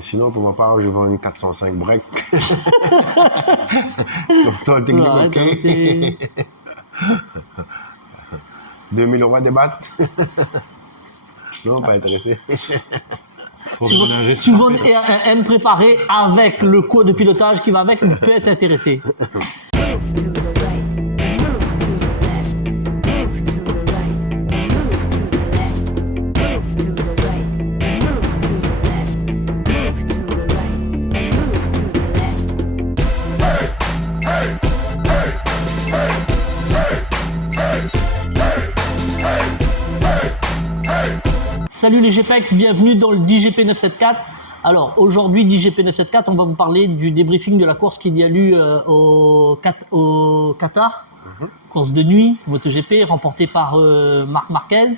Sinon, pour ma part, je vends une 405 break. Contrôle technique, Arrête, ok. hein, c'est- 2000 € à débattre. Non, pas intéressé. Pour déménager, Si vous vendez un M préparé avec le cours de pilotage qui va avec, on peut être intéressé. Move to the right, move to the left, move to the right, move to the left, move to the right, move to the left, move to the right, move to the left. Salut les GPEX, bienvenue dans le DGP 974. Alors aujourd'hui, DGP 974, on va vous parler du débriefing de la course qu'il y a eu au Qatar. Course de nuit, MotoGP, remportée par Marc Marquez.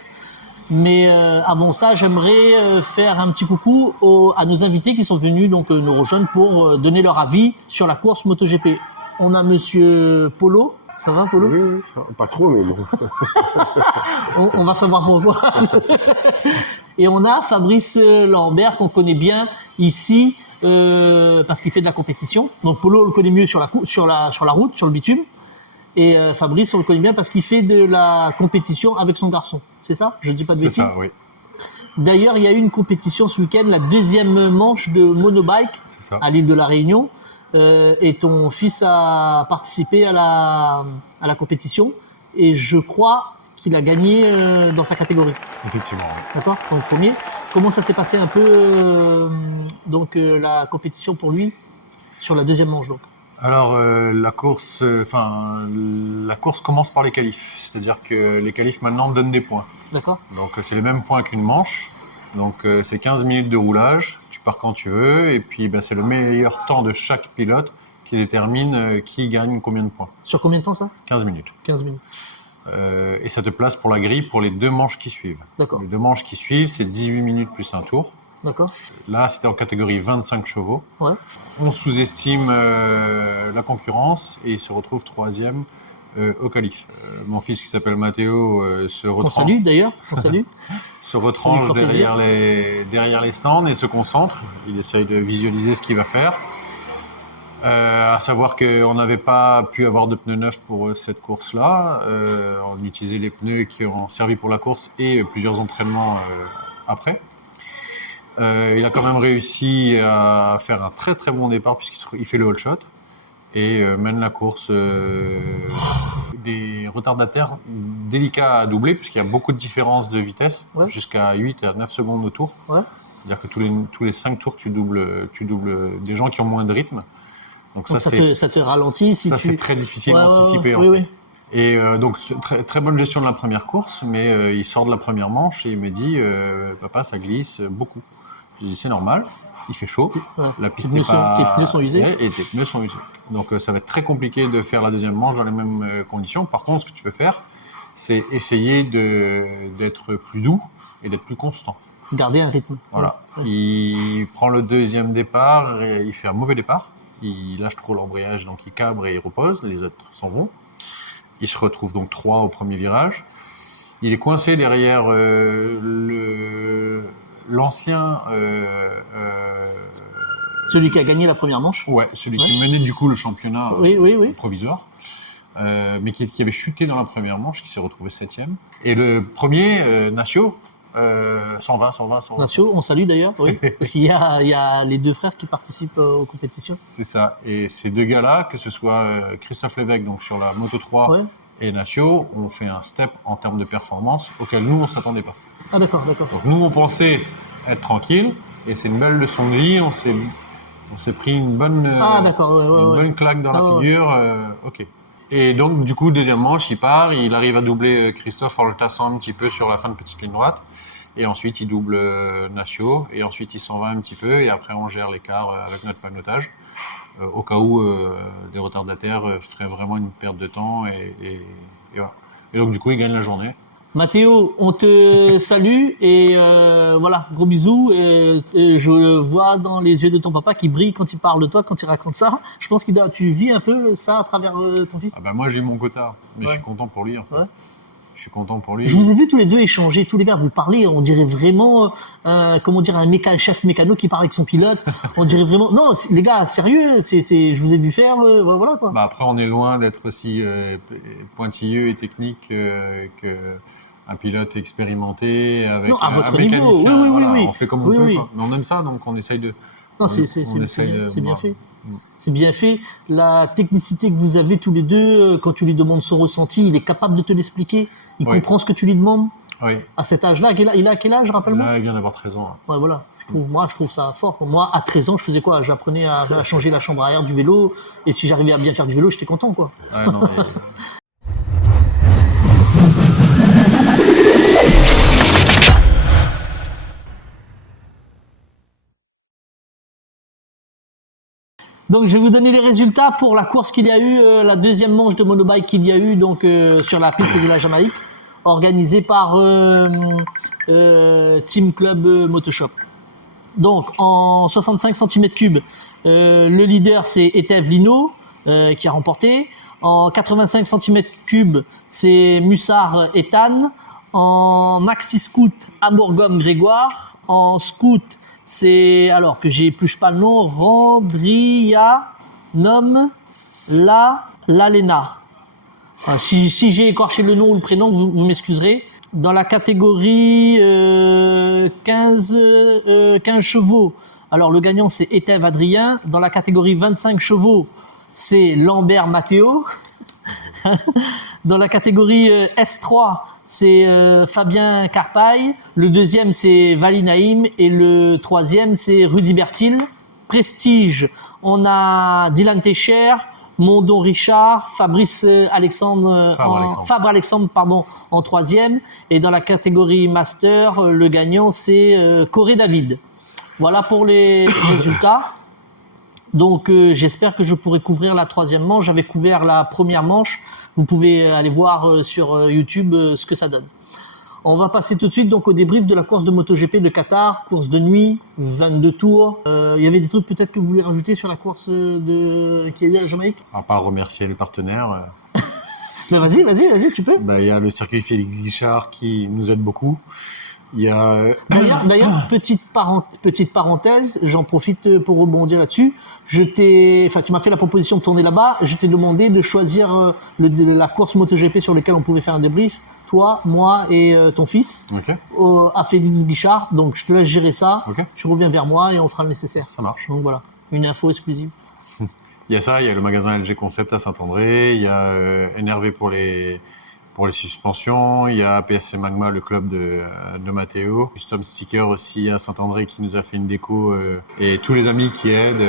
Mais avant ça, j'aimerais faire un petit coucou à nos invités qui sont venus donc, nous rejoindre pour donner leur avis sur la course MotoGP. On a monsieur Polo. Ça va, Polo? Oui, pas trop, mais bon. On va savoir pourquoi. Et on a Fabrice Lambert qu'on connaît bien ici parce qu'il fait de la compétition. Donc Polo on le connaît mieux sur la route, sur le bitume. Et Fabrice on le connaît bien parce qu'il fait de la compétition avec son garçon. C'est ça? Je ne dis pas de c'est bêtises. ça, oui. D'ailleurs, il y a eu une compétition ce week-end, la deuxième manche de monobike C'est ça. à l'île de la Réunion. Et ton fils a participé à la compétition. Et je crois qu'il a gagné dans sa catégorie. Effectivement, oui. D'accord? Donc premier. Comment ça s'est passé un peu la compétition pour lui sur la deuxième manche donc? Alors la course commence par les qualifs, c'est-à-dire que les qualifs maintenant donnent des points. D'accord? Donc c'est les mêmes points qu'une manche. Donc c'est 15 minutes de roulage, tu pars quand tu veux, et puis c'est le meilleur temps de chaque pilote qui détermine qui gagne combien de points. Sur combien de temps ça? 15 minutes. 15 minutes. Et ça te place pour la grille pour les deux manches qui suivent. D'accord. Les deux manches qui suivent, c'est 18 minutes plus un tour. D'accord? Là, c'était en catégorie 25 chevaux. Ouais. On sous-estime la concurrence et il se retrouve troisième au qualif. Mon fils qui s'appelle Matteo se Qu'on retranche, salue d'ailleurs. On salue. se retranche fera plaisir. derrière les stands et se concentre. Il essaye de visualiser ce qu'il va faire. À savoir qu'on n'avait pas pu avoir de pneus neufs pour cette course-là. On utilisait les pneus qui ont servi pour la course et plusieurs entraînements après. Il a quand même réussi à faire un très très bon départ puisqu'il fait le all shot et mène la course. Des retardataires délicats à doubler puisqu'il y a beaucoup de différences de vitesse, Ouais. jusqu'à 8 à 9 secondes au tour. Ouais. C'est-à-dire que tous les 5 tours, tu doubles des gens qui ont moins de rythme. Donc Donc ça te ralentit si ça, tu. c'est très difficile Ouais, d'anticiper. ouais, en oui, fait. Et donc, très, très bonne gestion de la première course, mais il sort de la première manche et il me dit papa, ça glisse beaucoup. Je dis c'est normal, il fait chaud, Ouais. la piste Tes n'est pneus pas. tes pneus sont usés. Et tes pneus sont usés. Donc, ça va être très compliqué de faire la deuxième manche dans les mêmes conditions. Par contre, ce que tu peux faire, c'est essayer d'être plus doux et d'être plus constant. Garder un rythme. Voilà. Ouais. Il prend le deuxième départ, et il fait un mauvais départ. Il lâche trop l'embrayage, donc il cabre et il repose. Les autres s'en vont. Il se retrouve donc 3 au premier virage. Il est coincé derrière l'ancien. Celui qui a gagné la première manche. Ouais, celui qui menait du coup le championnat Oui, oui, oui. provisoire. Mais qui avait chuté dans la première manche, qui s'est retrouvé 7e. Et le premier, Nacio, s'en va. Nacio, on salue d'ailleurs, oui, parce qu'il y a les deux frères qui participent aux compétitions. C'est ça. Et ces deux gars-là, que ce soit Christophe Lévesque donc sur la Moto 3 Ouais. et Nacio, ont fait un step en termes de performance auquel nous, on ne s'attendait pas. Ah d'accord, d'accord. Donc nous, on pensait être tranquille, et c'est une belle leçon de vie. On s'est pris une bonne, D'accord, ouais, ouais, une ouais. bonne claque dans la ouais. figure. Ok. Et donc, du coup, deuxième manche, il part, il arrive à doubler Christophe en le tassant un petit peu sur la fin de petite ligne droite. Et ensuite, il double Nacio. Et ensuite, il s'en va un petit peu. Et après, on gère l'écart avec notre panotage. Au cas où les retardataires feraient vraiment une perte de temps. Et voilà. Et donc, du coup, il gagne la journée. Mathéo, on te salue et voilà, gros bisous. Et je vois dans les yeux de ton papa qui brille quand il parle de toi, quand il raconte ça. Je pense tu vis un peu ça à travers ton fils. Ah bah moi, j'ai eu mon quota. Mais Ouais. je suis content pour lui. En fait. Ouais. je suis content pour lui. Je vous ai vu tous les deux échanger, tous les gars, vous parlez, on dirait vraiment, comment dire, un chef mécano qui parle avec son pilote. On dirait vraiment, non, les gars, sérieux, je vous ai vu faire, voilà quoi. Bah, après, on est loin d'être aussi pointilleux et technique qu'un pilote expérimenté avec Non, à un votre mécanicien. niveau, oui, Voilà, oui. on fait comme on Oui, peut. oui. Quoi. Mais on aime ça, donc on essaye de. Non, c'est essaye bien, de c'est bien voir. fait. C'est bien fait. La technicité que vous avez tous les deux, quand tu lui demandes son ressenti, il est capable de te l'expliquer. Il Oui. comprend ce que tu lui demandes. Oui. À cet âge-là, il a quel âge, rappelle-moi? Là, il vient d'avoir 13 ans. Hein. Ouais, voilà. Je trouve ça fort. Moi, à 13 ans, je faisais quoi? J'apprenais à changer la chambre arrière du vélo. Et si j'arrivais à bien faire du vélo, j'étais content, quoi. Ouais, non, mais- Donc, je vais vous donner les résultats pour la course qu'il y a eu, la deuxième manche de monobike qu'il y a eu donc sur la piste de la Jamaïque, organisée par Team Club Motoshop. Donc, en 65 cm3, le leader c'est Etève Lino qui a remporté. En 85 cm3, c'est Mussard Ethan. En maxi scoot, Amorgom Grégoire. En scoot, c'est, alors que j'épluche pas le nom, Randria Nom Lalena. Si j'ai écorché le nom ou le prénom, vous m'excuserez. Dans la catégorie 15 chevaux, alors le gagnant c'est Etève Adrien. Dans la catégorie 25 chevaux, c'est Lambert Matteo. Dans la catégorie S3, c'est Fabien Carpaille. Le deuxième, c'est Vali Naïm. Et le troisième, c'est Rudy Bertil. Prestige, on a Dylan Techer, Mondon Richard, Fabrice Alexandre, Fabre Alexandre, pardon, en troisième. Et dans la catégorie Master, le gagnant, c'est Corée David. Voilà pour les résultats. Donc j'espère que je pourrai couvrir la troisième manche. J'avais couvert la première manche. Vous pouvez aller voir sur YouTube ce que ça donne. On va passer tout de suite donc au débrief de la course de MotoGP de Qatar, course de nuit, 22 tours. Il y avait des trucs peut-être que vous voulez rajouter sur la course qui a eu à la Jamaïque? À part remercier le partenaire, Mais vas-y, tu peux. bah, il y a le circuit Félix Guichard qui nous aide beaucoup. Il y a D'ailleurs, petite parenthèse, j'en profite pour rebondir là-dessus. Tu m'as fait la proposition de tourner là-bas. Je t'ai demandé de choisir la course MotoGP sur laquelle on pouvait faire un débrief. Toi, moi et ton fils Ok. À Félix Guichard. Donc, je te laisse gérer ça. Ok. Tu reviens vers moi et on fera le nécessaire. Ça marche. Donc voilà, une info exclusive. Il y a ça, il y a le magasin LG Concept à Saint-André, il y a NRV pour les suspensions, il y a PSC Magma, le club de Matteo, Custom Sticker aussi à Saint-André qui nous a fait une déco, et tous les amis qui aident,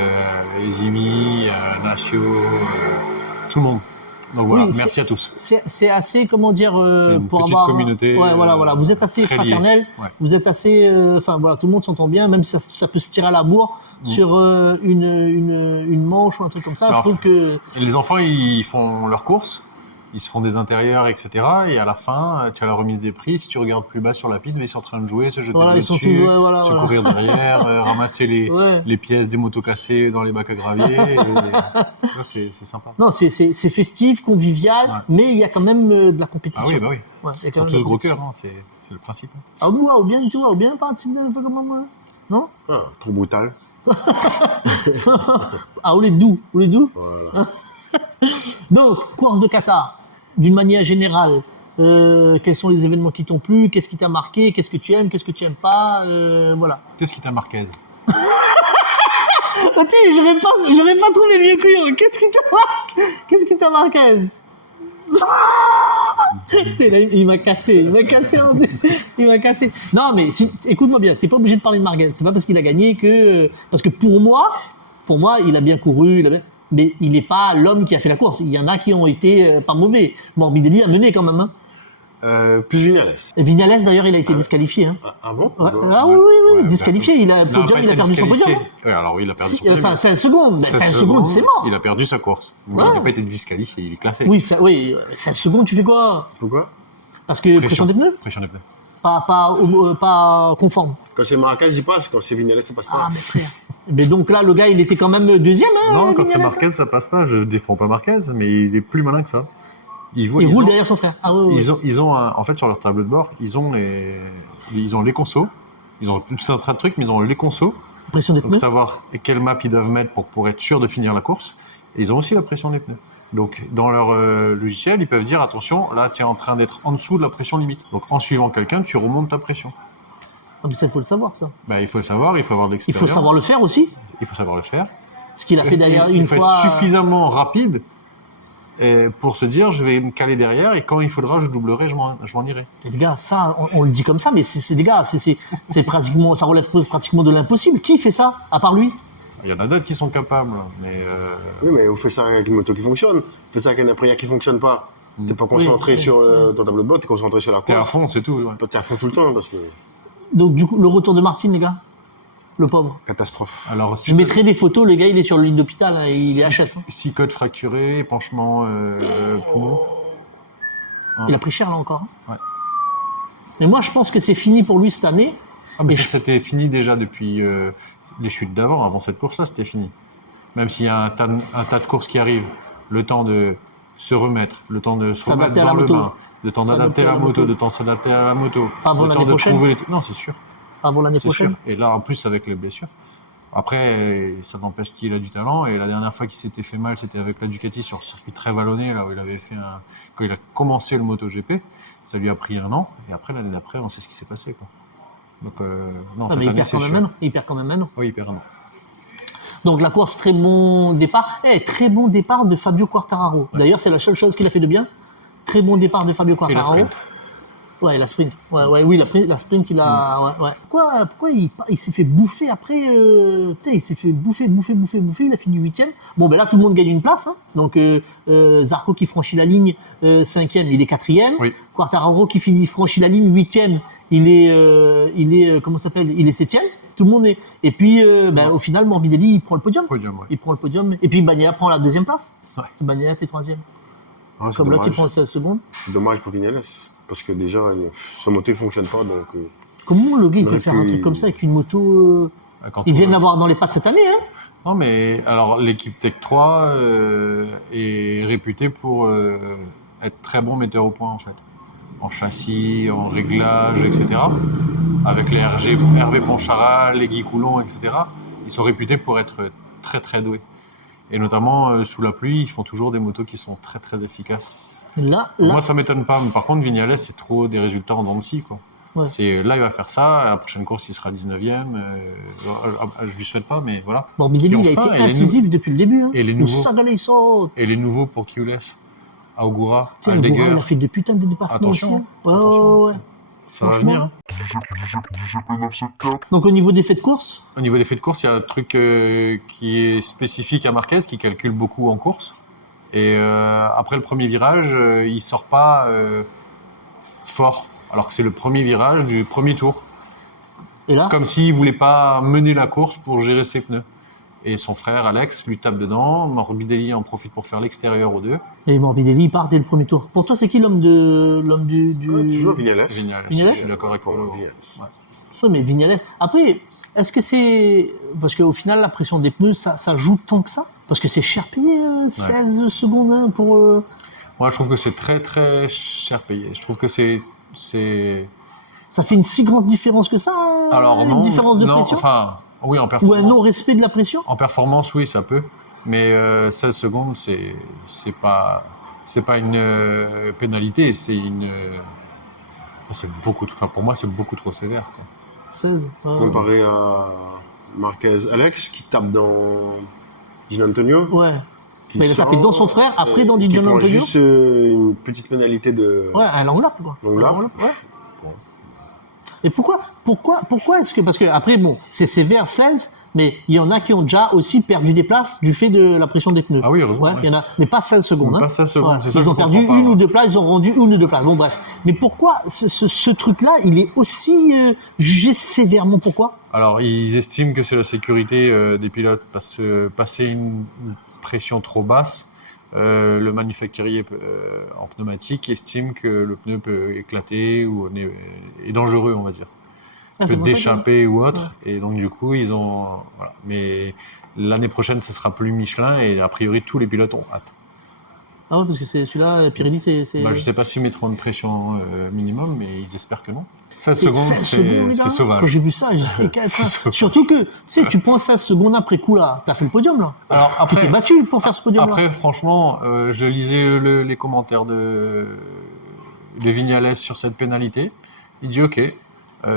Jimmy, Nacio, tout le monde. Donc voilà, Oui, merci à tous. C'est assez, comment dire, C'est une pour petite avoir communauté, Ouais, voilà. Vous êtes assez très liée. fraternel. Ouais. Vous êtes assez, enfin voilà, tout le monde s'entend bien, même si ça peut se tirer à la bourre sur une manche ou un truc comme ça. Alors, je trouve que Et les enfants, ils font leurs courses, ils se font des intérieurs, etc. Et à la fin, tu as la remise des prix. Si tu regardes plus bas sur la piste, ils sont en train de jouer, se jeter Voilà, ils sont dessus, tous- ouais, voilà, se voilà. courir derrière, ramasser Ouais. les pièces des motos cassées dans les bacs à gravier. Ça, c'est sympa. non, c'est festif, convivial, Ouais. mais il y a quand même de la Ah compétition. oui, bah oui. Ouais, il y a Ils quand sont même de tous la gros compétition. cœurs, hein, c'est le principe. Ah oui, ou bien, tu vois, ou bien participer à un peu comme moi. Non? Ah, trop brutal. Ah, ou les doux. Voilà. Donc, course de Qatar, d'une manière générale, quels sont les événements qui t'ont plu, qu'est-ce qui t'a marqué, qu'est-ce que tu aimes, qu'est-ce que tu aimes pas, voilà. Qu'est-ce qui t'a Marquez? Attends, j'aurais pas trouvé mieux que lui. Qu'est-ce qui t'a marqué? Putain, là, il m'a cassé. Il m'a cassé. Non, mais écoute-moi bien, t'es pas obligé de parler de Marquez. C'est pas parce qu'il a gagné que. Parce que pour moi, il a bien couru, mais il n'est pas l'homme qui a fait la course. Il y en a qui ont été pas mauvais. Morbidelli a mené quand même. Hein. Plus Vinales. Et Vignales, d'ailleurs, il a été disqualifié. Hein. Ah bon? Ouais. Ah oui, Ouais, disqualifié. Il a pas perdu été son podium. disqualifié. Hein. Ouais, alors oui, il a perdu son Enfin, podium. 16 secondes. 16 16 secondes, c'est mort. Il a perdu sa course. Mais Ouais. il n'a pas été disqualifié, il est classé. Oui, 16 secondes, tu fais quoi? Pourquoi? Parce que pression des pneus, Pression des pneus. pas conforme. Quand c'est Marquez, j'y passe. Quand c'est Vinales, ça passe Ah, pas. mais frère. Mais donc là, le gars, il était quand même deuxième. Hein, Non, quand c'est Vignales, Marquez, ça passe pas. Je défends pas Marquez, mais il est plus malin que ça. Ils roule derrière son frère. Ah oui, oui. ils ont en fait, sur leur tableau de bord, ils ont les consos. Ils ont tout un tas de trucs, mais ils ont les consos. Pression des Donc, pneus. savoir quelle map ils doivent mettre pour être sûr de finir la course. Et ils ont aussi la pression des pneus. Donc, dans leur logiciel, ils peuvent dire attention, là, tu es en train d'être en dessous de la pression limite. Donc, en suivant quelqu'un, tu remontes ta pression. Ah, mais ça, il faut le savoir, ça. Bah, il faut le savoir, il faut avoir de Il l'expérience. faut savoir le faire aussi. Il faut savoir le faire. Ce qu'il a fait derrière Il une faut fois. être suffisamment rapide pour se dire je vais me caler derrière et quand il faudra, je doublerai, je m'en irai. Les gars, ça, on le dit comme ça, mais c'est des gars, c'est pratiquement, ça relève pratiquement de l'impossible. Qui fait ça, à part lui? Il y en a d'autres qui sont capables, mais Oui, mais on fait ça avec une moto qui fonctionne. On fait ça avec un appareil qui fonctionne pas. T'es pas concentré Oui. sur ton tableau de bord, t'es concentré sur la t'es à course. fond, c'est tout. Ouais. T'es à fond tout le temps parce que Donc, du coup, le retour de Martine, les gars, le pauvre. catastrophe. Alors, Je mettrai des photos, le gars, il est sur le lit d'hôpital, hein, il est HS. Hein. 6 côtes fracturées, épanchement poumon. Il a pris cher, là, encore. Hein. Ouais. Mais moi, je pense que c'est fini pour lui cette année. Ah, mais Et ça, c'était fini déjà depuis les chutes d'avant. Avant cette course-là, c'était fini. Même s'il y a un tas de courses qui arrivent, le temps de se remettre, le temps de se remettre S'adapter à la dans le moto. bain, le temps d'adapter la moto, le temps de s'adapter à la moto, Pas avant le l'année temps de prochaine. trouver les... Non, c'est sûr. Avant l'année C'est prochaine. sûr. Et là, en plus, avec les blessures. Après, ça n'empêche qu'il a du talent. Et la dernière fois qu'il s'était fait mal, c'était avec la Ducati sur le circuit très vallonné, là où il avait fait quand il a commencé le MotoGP. Ça lui a pris 1 an. Et après, l'année d'après, on sait ce qui s'est passé, quoi. Donc, non, Ah, cette mais il année, perd c'est quand même sûr. un an. Il perd quand même un an. Oui, il perd 1 an. Donc la course, très bon départ. Très bon départ de Fabio Quartararo. Ouais. D'ailleurs, c'est la seule chose qu'il a fait de bien. Très bon départ de Fabio Et la Quartararo. sprint. Ouais, la sprint. Oui, la sprint, il a. Ouais. Pourquoi il s'est fait bouffer après putain, il s'est fait bouffer. Il a fini 8ème. Bon, ben là, tout le monde gagne une place. Hein. Donc, Zarco qui franchit la ligne 5ème, il est 4ème. Oui. Quartararo qui franchit la ligne 8ème, il est comment ça s'appelle? Il est 7ème. Tout le monde est. Et puis, au final, Morbidelli, il prend le podium. Podium, ouais. Il prend le podium. Et puis, Bagnaia prend la 2e place. Ouais. Bagnaia était 3ème. Ah, c'est Comme l'autre, il dommage. prend 16 secondes. Dommage pour Vignales. Parce que déjà, son moto ne fonctionne pas. Donc, Comment le gars, il aurait peut faire un pu- truc comme ça avec une moto Quand Ils on- viennent l'avoir dans les pattes cette année, hein? Non, mais alors l'équipe Tech 3 est réputée pour être très bon metteur au point, en fait. En châssis, en réglage, etc. Avec les Hervé Poncharal, les Guy Coulon, etc. Ils sont réputés pour être très très doués. Et notamment sous la pluie, ils font toujours des motos qui sont très très efficaces. Là, Moi, ça m'étonne pas. Mais par contre, Vignales, c'est trop des résultats en dents de scie, quoi. Ouais. Là, il va faire ça. À la prochaine course, il sera 19e. Je lui souhaite pas, mais voilà. Morbidelli, Qui ont il a faim, été et les incisif depuis le début. Hein. et les Où nouveaux. ça, il saute. Et les nouveaux pour qui vous laisse Augura, Tiens, le Bourrin, Aldegger. il a fait de putains de dépassements aussi. Attention, Hein. Ouais, attention. ouais. Ça va Franchement. venir. Donc, au niveau des faits de course, Au niveau des faits de course, il y a un truc qui est spécifique à Marquez, qui calcule beaucoup en course. Et après le premier virage, il sort pas fort, alors que c'est le premier virage du premier tour. et là, Comme s'il voulait pas mener la course pour gérer ses pneus. Et son frère Alex lui tape dedans. Morbidelli en profite pour faire l'extérieur aux deux. et Morbidelli, il part dès le premier tour. Pour toi, c'est qui l'homme du. toujours Vignales. Génial. Vignales Je suis d'accord avec Pour toi. Vignales. Ouais. Ouais, mais Vignales. Après, est-ce que c'est. Parce qu'au final, la pression des pneus, ça joue tant que ça? Parce que c'est cher payé, 16 secondes hein, pour. Moi, je trouve que c'est très très cher payé. Je trouve que c'est Ça fait une si grande différence que ça, hein, alors une non, différence de non, pression? enfin oui en Ou un performance. non-respect de la pression? En performance, oui, ça peut. Mais 16 secondes, c'est pas une pénalité, c'est une c'est beaucoup. Enfin pour moi, c'est beaucoup trop sévère, quoi. 16. ouais. Comparé à Marquez Alex qui tape dans Gian Antonio. Ouais. Qui Mais il a tapé sort, dans son frère, après dans qui Gian prend Antonio. juste une petite pénalité de. Ouais, un long lap, quoi. Long lap. Un ouais. Et pourquoi est-ce que. Parce que, après, bon, c'est sévère 16, mais il y en a qui ont déjà aussi perdu des places du fait de la pression des pneus. Ah oui, heureusement, Ouais, ouais. il y en a, mais pas 16 secondes. Pas hein. 16 secondes, c'est ça que Ils je ont perdu comprends pas, une ouais. ou deux places, ils ont rendu une ou deux places. Bon, bref. Mais pourquoi ce truc-là, il est aussi jugé sévèrement? Pourquoi? Alors, ils estiment que c'est la sécurité des pilotes parce que passer une pression trop basse, le manufacturier en pneumatique estime que le pneu peut éclater ou est dangereux, on va dire. Ah, c'est Peut pour ça que- déchamper ou autre. Et donc, du coup, ils ont. Voilà. Mais l'année prochaine, ce sera plus Michelin et a priori, tous les pilotes ont hâte. Ah ouais, parce que c'est celui-là, Pirelli, c'est. Bah, je sais pas s'ils mettront une pression minimum, mais ils espèrent que non. 16 C'est secondes, 16 secondes, les gars. c'est Quand sauvage. j'ai vu ça, j'ai dit, C'est sauvage. surtout que, tu sais, tu prends 16 secondes après coup, là, t'as fait le podium, là. Alors Tu après, t'es battu pour faire ce podium, là. après franchement, je lisais les commentaires de Vignales sur cette pénalité. Il dit ok,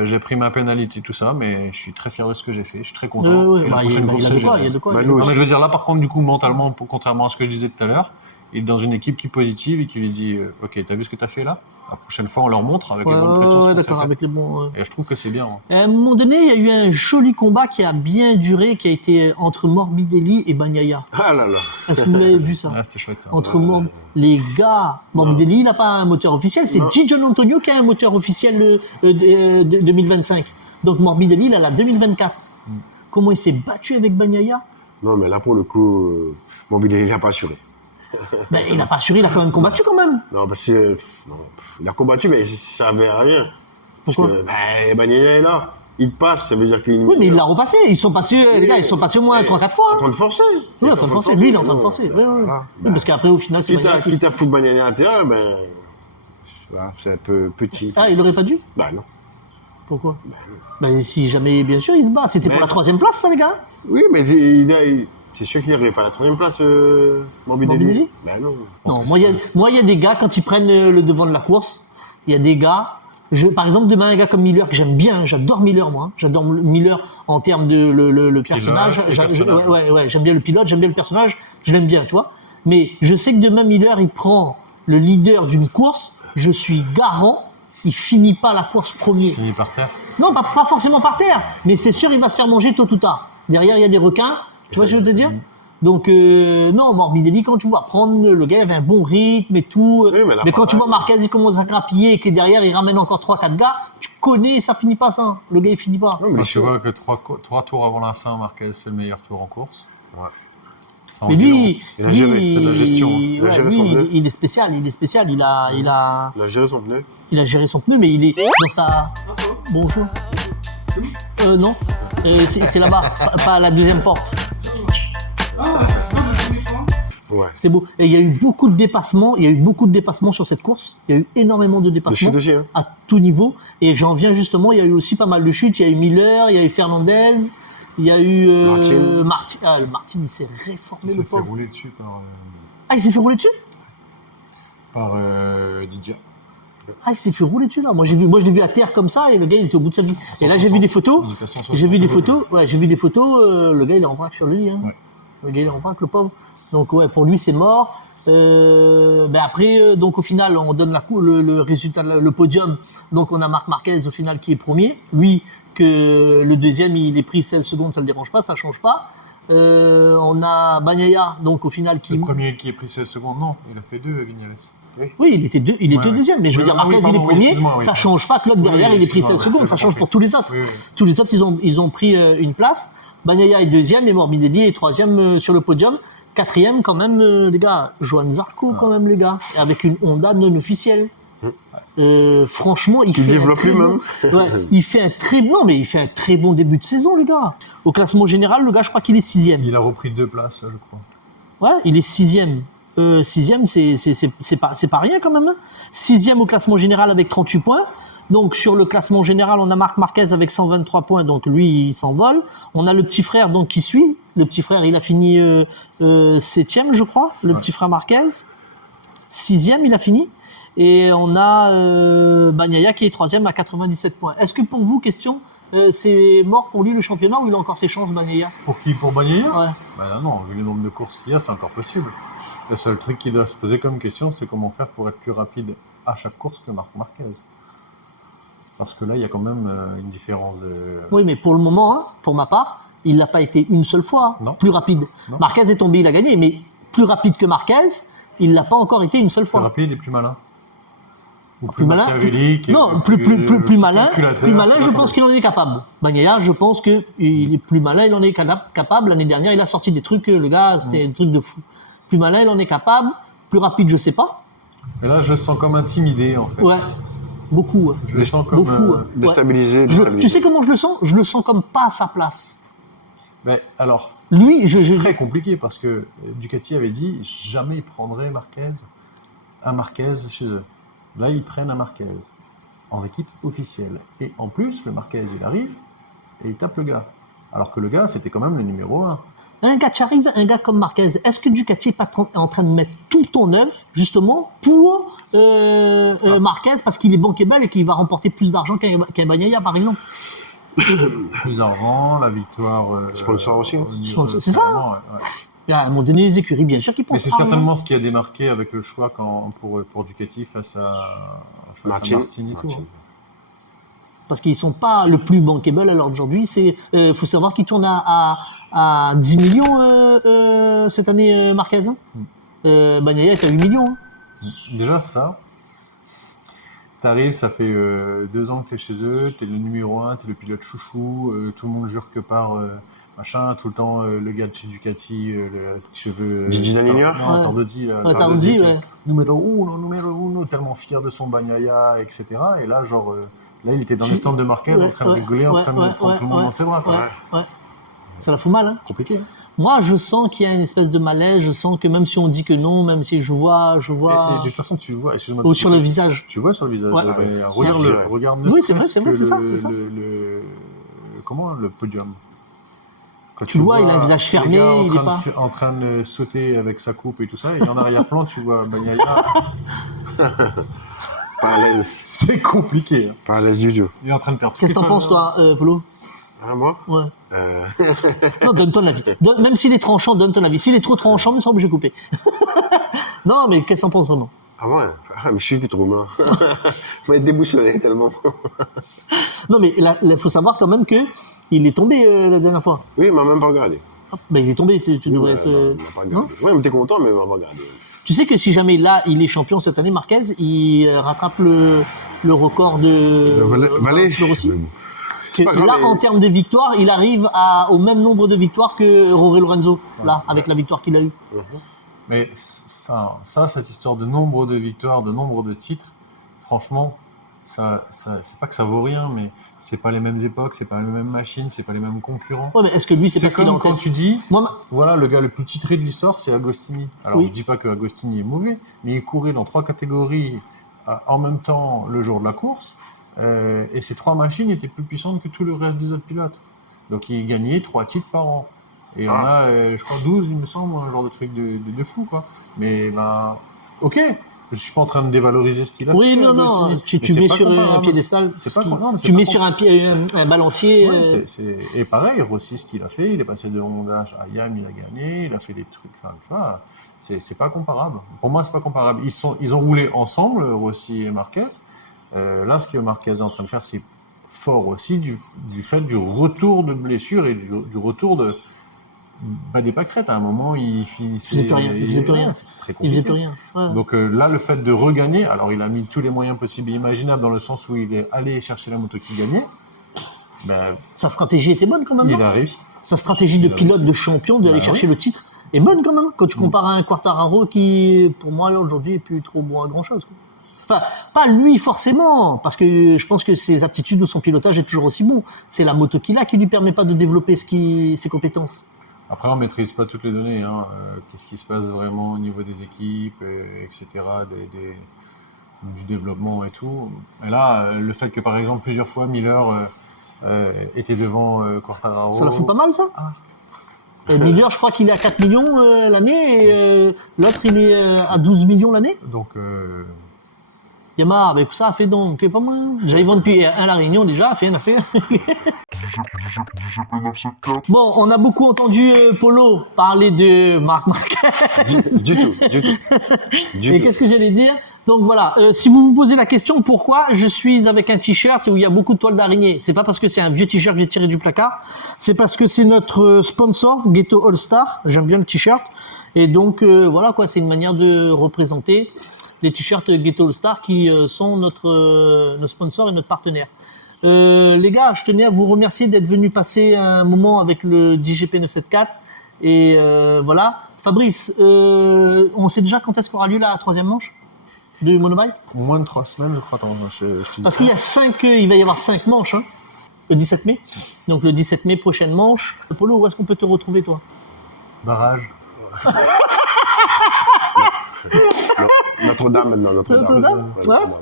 j'ai pris ma pénalité, tout ça, mais je suis très fier de ce que j'ai fait. Je suis très content. Ouais, Et la bah, il y prochaine a course, de c'est quoi, il y a GLS. de quoi. Bah, il y a de nous quoi. Non, mais je veux dire, là, par contre, du coup, mentalement, contrairement à ce que je disais tout à l'heure, il est dans une équipe qui est positive et qui lui dit ok, t'as vu ce que t'as fait là? La prochaine fois, on leur montre avec les bonnes pressions. ce qu'on sait d'accord, faire. avec les bons. Et je trouve que c'est bien. Hein. À un moment donné, il y a eu un joli combat qui a bien duré, qui a été entre Morbidelli et Bagnaia. Ah là là. Est-ce que vous l'avez vu ça? Ah, c'était chouette. Ça. Entre les gars, Morbidelli, il n'a pas un moteur officiel, c'est Non. Gian Antonio qui a un moteur officiel de 2025. Donc Morbidelli, il a la 2024. Comment il s'est battu avec Bagnaia? Non, mais là, pour le coup, Morbidelli n'a pas assuré. Ben, il n'a pas assuré, il a quand même combattu quand même. Non, parce que non, il a combattu, mais ça servait à rien. Pourquoi? Parce que Bagnaia est là. Il te passe, ça veut dire qu'il. Oui, mais il l'a repassé. Ils sont passés, les gars, ils sont passés au moins 3-4 fois. En train de forcer. Oui, en train de forcer. Lui, il est en train de forcer. Oui, oui. Voilà. Oui, parce qu'après, au final, c'est Quitte Bagnaia à, qui... quitte à foutre Bagnaia à terre, ben. Voilà, c'est un peu petit. Ah, il aurait pas dû? Bah non. Pourquoi? Ben, si jamais, bien sûr, il se bat. C'était pour Mais- la 3e place, ça, les gars? Oui, mais c'est sûr qu'il n'arrivait pas à la 3e place, Morbidelli. Morbidelli Ben non. Non, moi, il y a des gars, quand ils prennent le devant de la course, il y a des gars, par exemple, demain, un gars comme Miller, que j'aime bien, j'adore Miller, moi, hein. J'adore Miller en termes de le personnage. et personnage. Ouais, j'aime bien le pilote, j'aime bien le personnage, je l'aime bien, tu vois. Mais je sais que demain, Miller, il prend le leader d'une course, je suis garant, il finit pas la course premier. Fini par terre. Non, pas forcément par terre, mais c'est sûr, il va se faire manger tôt ou tard. Derrière, il y a des requins, tu vois ce que je veux te dire? Donc, non, Morbidelli, quand tu vois prendre, le gars il avait un bon rythme et tout. Oui, mais là, mais quand tu pareil. vois Marquez, il commence à grappiller et que derrière, il ramène encore 3-4 gars, tu connais, ça finit pas ça. Hein. Le gars, il finit pas. Non, mais Quand c'est- tu vois que 3 tours avant la fin, Marquez fait le meilleur tour en course. Ouais. Ça en Mais dit long. lui, Il a géré, c'est de la gestion, hein. Il a ouais, géré lui, son pneu. il est spécial, il a Il a géré son pneu. géré son pneu, mais il est dans sa... Bonjour. Non, c'est là-bas, pas à la 2e porte. Ouais. C'était beau. Et il y a eu beaucoup de dépassements. Il y a eu beaucoup de dépassements sur cette course. Il y a eu énormément de dépassements chutes aussi, hein. à tout niveau. Et j'en viens justement. Il y a eu aussi pas mal de chutes. Il y a eu Miller, il y a eu Fernandez, il y a eu Martin. Le Martin, il s'est réformé Il le s'est fait pauvre. rouler dessus Ah, il s'est fait rouler dessus. par Didier. Ah, il s'est fait rouler dessus là. Moi, je l'ai vu à terre comme ça et le gars, il était au bout de sa vie. Et là, j'ai vu des photos. Il était à 160. J'ai vu des photos. Ouais, j'ai vu des photos. Le gars, il est en vrac sur lui. Hein. Ouais. Le gars, il est en vrac, le pauvre. Donc, ouais, pour lui, c'est mort. Ben après, donc au final, on donne le résultat, le podium. Donc, on a Marc Marquez au final qui est premier. Lui, que le deuxième, il est pris 16 secondes, ça le dérange pas, ça change pas. On a Bagnaia, donc au final, qui. Le premier qui est pris 16 secondes, non, il a fait 2, Vignales. Oui, il était Ouais. deuxième, mais je veux Oui, dire, oui, Marquez, il pardon, est oui, premier, excuse-moi, oui. ça change pas que l'autre Oui, derrière, il est pris 16 excuse-moi, secondes, ouais, ça j'ai change compris. pour tous les autres. Oui, oui. Tous les autres, ils ont pris une place. Bagnaia est deuxième et Morbidelli est troisième sur le podium. Quatrième, quand même, les gars, Johan Zarco, quand même, les gars, avec une Honda non officielle. Franchement, il fait développe un très lui-même. bon, ouais, il fait un très bon début de saison, les gars. Au classement général, le gars, je crois qu'il est sixième. Il a repris 2 places, là, je crois. Ouais, il est sixième. Sixième, c'est pas rien quand même. Hein. Sixième au classement général avec 38 points. Donc sur le classement général, on a Marc Marquez avec 123 points, donc lui il s'envole. On a le petit frère donc qui suit. Le petit frère, il a fini septième, je crois. Le petit frère Marquez, sixième, il a fini. Et on a Bagnaia qui est troisième à 97 points. Est-ce que pour vous, question, c'est mort pour lui le championnat ou il a encore ses chances, Bagnaia? Pour qui? Pour Bagnaia? Ouais. Bah là, non, vu le nombre de courses qu'il y a, c'est encore possible. Le seul truc qu'il doit se poser comme question, c'est comment faire pour être plus rapide à chaque course que Marc Marquez. Parce que là, il y a quand même une différence de... Oui, mais pour le moment, hein, pour ma part, il n'a pas été une seule fois Non. plus rapide. Non. Marquez est tombé, il a gagné, mais plus rapide que Marquez, il l'a pas encore été une seule Plus fois. rapide et plus malin. Ou Plus malin, machiavélique, non, plus malin, je pense qu'il en est capable. Bagnaia, je pense qu'il est plus malin, il en est capable. L'année dernière, il a sorti des trucs, le gars, c'était des trucs de fou. Plus malin, il en est capable. Plus rapide, je sais pas. Et là, je le sens comme intimidé, en fait. Ouais, beaucoup. Ouais. Je le sens comme... Beaucoup. Ouais. Déstabilisé, Tu sais comment je le sens? Je le sens comme pas à sa place. Ben, alors, Lui, Très compliqué parce que Ducati avait dit jamais ils prendraient un Marquez chez eux. Là, ils prennent un Marquez en équipe officielle. Et en plus, le Marquez, il arrive et il tape le gars. Alors que le gars, c'était quand même le numéro 1. un gars qui arrive, un gars comme Marquez, est-ce que Ducati n'est pas en train de mettre tout en œuvre, justement, pour Marquez, parce qu'il est bankable et qu'il va remporter plus d'argent qu'un Bagnaia, par exemple? Plus d'argent, la victoire. Sponsor aussi, hein. Sponsor, c'est ça, vraiment, ouais. Et à un moment donné, les écuries, bien sûr, qu'ils Mais pensent c'est pas, certainement ce qui a démarqué avec le choix pour Ducati face à Martin et tout. hein. parce qu'ils sont pas le plus bankable à l'heure d'aujourd'hui. Il faut savoir qu'ils tournent à 10 millions cette année, Marquez. Hein. Bagnaia est à 8 millions. Hein. Déjà, ça, t'arrives, ça fait 2 ans que t'es chez eux, t'es le numéro 1, t'es le pilote chouchou, tout le monde jure que par machin, tout le temps le gars de chez Ducati, le cheveux. Gigi Dall'Igna. Non, Ouais. Tardozzi. Tardozzi, ouais. Numéro 1, tellement fier de son Bagnaia, etc. Et là, genre, là, il était dans les stands de Marquez en train de rigoler, en train de prendre tout le monde dans ses bras. Quoi. Ouais. Ça la fout mal, hein. Compliqué. Hein. Moi, je sens qu'il y a une espèce de malaise. Je sens que même si on dit que non, même si je vois. Et de toute façon, tu le vois, excuse-moi. Sur le visage. Tu vois sur le visage. Ouais. Regarde Ouais. regarde. Oui, c'est serait-ce vrai, que c'est ça, c'est ça. Comment le podium. Quand Tu le vois, il a un visage les fermé, gars en il train est pas. en train de sauter avec sa coupe et tout ça, et en arrière-plan, tu vois Bagnaia. Pas à l'aise. C'est compliqué. Hein. Pas à l'aise du tout. Il est en train de perdre. Qu'est-ce que t'en penses, toi, Polo? Ah, moi Ouais. Euh, Non, donne ton avis. Même s'il est tranchant, donne ton avis. S'il est trop tranchant, mais ça obligé de couper. Non, mais qu'est-ce que t'en penses vraiment? Ah ouais. Ah, mais je suis plus trop humain. Je vais être déboussolé tellement. Non, mais il faut savoir quand même que il est tombé la dernière fois. Oui, il m'a même pas regardé. Ben, il est tombé, tu devrais Ouais, être. il m'a pas Non. regardé. Ouais, mais t'es content, mais il m'a pas regardé. Tu sais que si jamais là, il est champion cette année, Marquez, il rattrape le record de Valais. de Rossi. Mais bon. Que pas grave, là, mais- en termes de victoires, il arrive au même nombre de victoires que Jorge Lorenzo, là, avec la victoire qu'il a eue. Mais enfin, cette histoire de nombre de victoires, de nombre de titres, franchement, ça c'est pas que ça vaut rien, mais c'est pas les mêmes époques, c'est pas les mêmes machines, c'est pas les mêmes concurrents. Ouais, mais est-ce que lui, c'est C'est parce qu'il est comme en quand tête tu dis, Moi, voilà, le gars le plus titré de l'histoire, c'est Agostini. Alors, Oui. je dis pas que Agostini est mauvais, mais il courait dans 3 catégories en même temps le jour de la course, et ces 3 machines étaient plus puissantes que tout le reste des autres pilotes. Donc, il gagnait 3 titres par an. Et on a, je crois, 12, il me semble, un genre de truc de fou, quoi. Mais, ben, ok, je suis pas en train de dévaloriser ce qu'il a oui, fait. non, non, Agostini, tu mais mets c'est sur pas un comparable. piédestal, C'est pas non, mais c'est tu pas mets sur un balancier. Ouais, Et pareil, Rossi, ce qu'il a fait, il est passé de Honda à Yam, il a gagné, il a fait des trucs, enfin, tu vois, c'est pas comparable. Pour moi, c'est pas comparable. Ils ont roulé ensemble, Rossi et Marquez. Là, ce que Marquez est en train de faire, c'est fort aussi du fait du retour de blessure et du retour des pâquerettes. À un moment, il finissait. faisait plus rien, il faisait plus rien. C'était très Il compliqué. faisait plus rien. Ouais. Donc là, le fait de regagner, alors il a mis tous les moyens possibles et imaginables dans le sens où il est allé chercher la moto qui gagnait. Ben, Sa stratégie était bonne quand même. il non a réussi. Sa stratégie de Il a pilote, réussi. de champion, d'aller Bah chercher oui. le titre est bonne quand même. Quand tu compares à un Quartararo qui, pour moi, aujourd'hui, est plus trop bon à grand chose. Enfin, pas lui forcément, parce que je pense que ses aptitudes ou son pilotage est toujours aussi bon. C'est la moto qu'il a qui lui permet pas de développer ses compétences. Après, on maîtrise pas toutes les données. Hein. Qu'est-ce qui se passe vraiment au niveau des équipes, etc., du développement et tout. Et là, le fait que, par exemple, plusieurs fois, Miller était devant Quartararo... Ça la fout pas mal, ça. Et Miller, je crois qu'il est à 4 millions l'année, et l'autre, il est à 12 millions l'année. Donc, Yamaha, ben, ça a fait donc pas mal. Déjà, ils vendent depuis à La Réunion, déjà, a fait une affaire. Bon, on a beaucoup entendu Polo parler de Marc Marquez. Du tout. Et Du tout. qu'est-ce que j'allais dire? Donc voilà, si vous vous posez la question pourquoi je suis avec un t-shirt où il y a beaucoup de toiles d'araignée, c'est pas parce que c'est un vieux t-shirt que j'ai tiré du placard, c'est parce que c'est notre sponsor, Ghetto All Star. J'aime bien le t-shirt. Et donc voilà quoi, c'est une manière de représenter les t-shirts Ghetto All Star qui sont notre sponsor et notre partenaire. Les gars, je tenais à vous remercier d'être venus passer un moment avec le DGP 974. Et voilà. Fabrice, on sait déjà quand est-ce qu'aura lieu la 3e manche du monobike? moins de 3 semaines, je crois. Attends, je te dis Parce ça. qu'il va y avoir 5 manches, hein, le 17 mai. Donc le 17 mai, prochaine manche. Polo, où est-ce qu'on peut te retrouver, toi? Barrage. Notre-Dame maintenant, Notre-Dame. Notre-Dame, Ouais, ouais. Notre-Dame,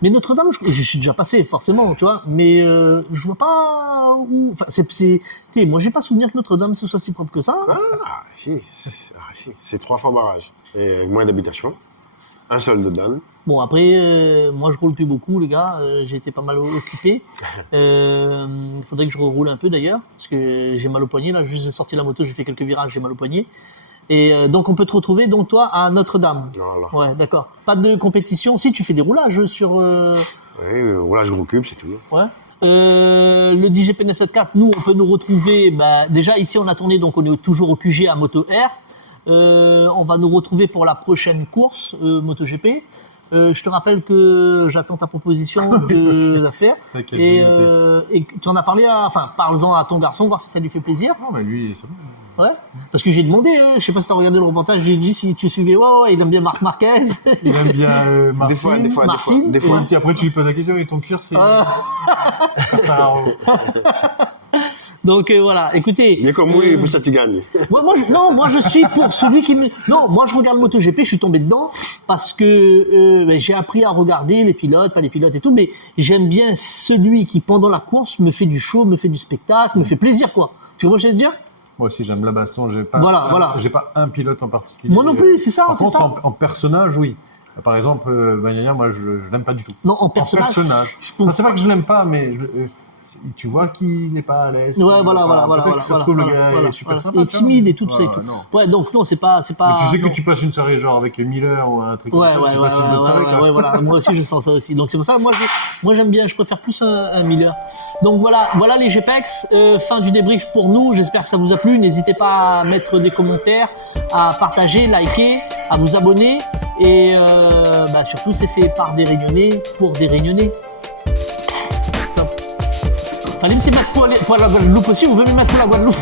Mais Notre-Dame, je suis déjà passé forcément, tu vois, mais je vois pas où. Enfin, moi, j'ai pas souvenir que Notre-Dame ce soit si propre que ça. Ah, si. C'est 3 fois barrage. Et avec moins d'habitation. Un seul dedans. Bon, après, moi, je roule plus beaucoup, les gars. J'ai été pas mal occupé. Il faudrait que je reroule un peu d'ailleurs, parce que j'ai mal au poignet. Là, juste sorti la moto, j'ai fait quelques virages, j'ai mal au poignet. Et donc, on peut te retrouver, donc toi, à Notre-Dame. Voilà. Ouais, d'accord. Pas de compétition. Si tu fais des roulages sur. Oui, voilà, je m'occupe, c'est tout. Ouais. Le DGP 974, nous, on peut nous retrouver. Déjà, ici, on a tourné, donc on est toujours au QG à Moto R. On va nous retrouver pour la prochaine course MotoGP. Je te rappelle que j'attends ta proposition d'affaires. T'inquiète, Et, j'ai et tu en as parlé parle-en à ton garçon, voir si ça lui fait plaisir. Non, mais lui, c'est bon. Ouais. Parce que j'ai demandé, je sais pas si tu as regardé le reportage, j'ai dit si tu suivais, ouais, il aime bien Marc Marquez. Il aime bien Martine. Martine. Et puis après, tu lui poses la question, et ton cuir, c'est... Donc voilà, écoutez. Il est comme lui, pour ça tu gagnes. Moi je suis pour celui qui me. Non, moi je regarde MotoGP, je suis tombé dedans parce que j'ai appris à regarder les pilotes, pas les pilotes et tout, mais j'aime bien celui qui pendant la course me fait du show, me fait du spectacle, me fait plaisir quoi. Tu vois ce que je veux dire? Moi aussi, j'aime la baston. J'ai pas, Voilà. J'ai pas un pilote en particulier. Moi non plus, c'est ça. Par c'est contre, ça. en personnage, oui. Par exemple, Bagnaia, moi, je l'aime pas du tout. Non, en personnage. Je pense... c'est pas que je l'aime pas, mais tu vois qu'il n'est pas à l'aise. Ouais, voilà. Peut-être que ça se trouve, le gars est super sympa. Il est timide et tout ça et tout. Non. Ouais, donc non, c'est pas. Mais tu sais que tu passes une soirée genre avec Miller ou un truc Ouais, comme ça. C'est une bonne soirée, quoi. voilà. Moi aussi, je sens ça aussi. Donc c'est pour ça, moi j'aime bien, je préfère plus un Miller. Donc voilà les GPEX. Fin du débrief pour nous. J'espère que ça vous a plu. N'hésitez pas à mettre des commentaires, à partager, liker, à vous abonner. Et surtout, c'est fait par des Réunionnais pour des Réunionnais. Fallait me mettre pour la Guadeloupe aussi, vous pouvez me mettre pour la Guadeloupe.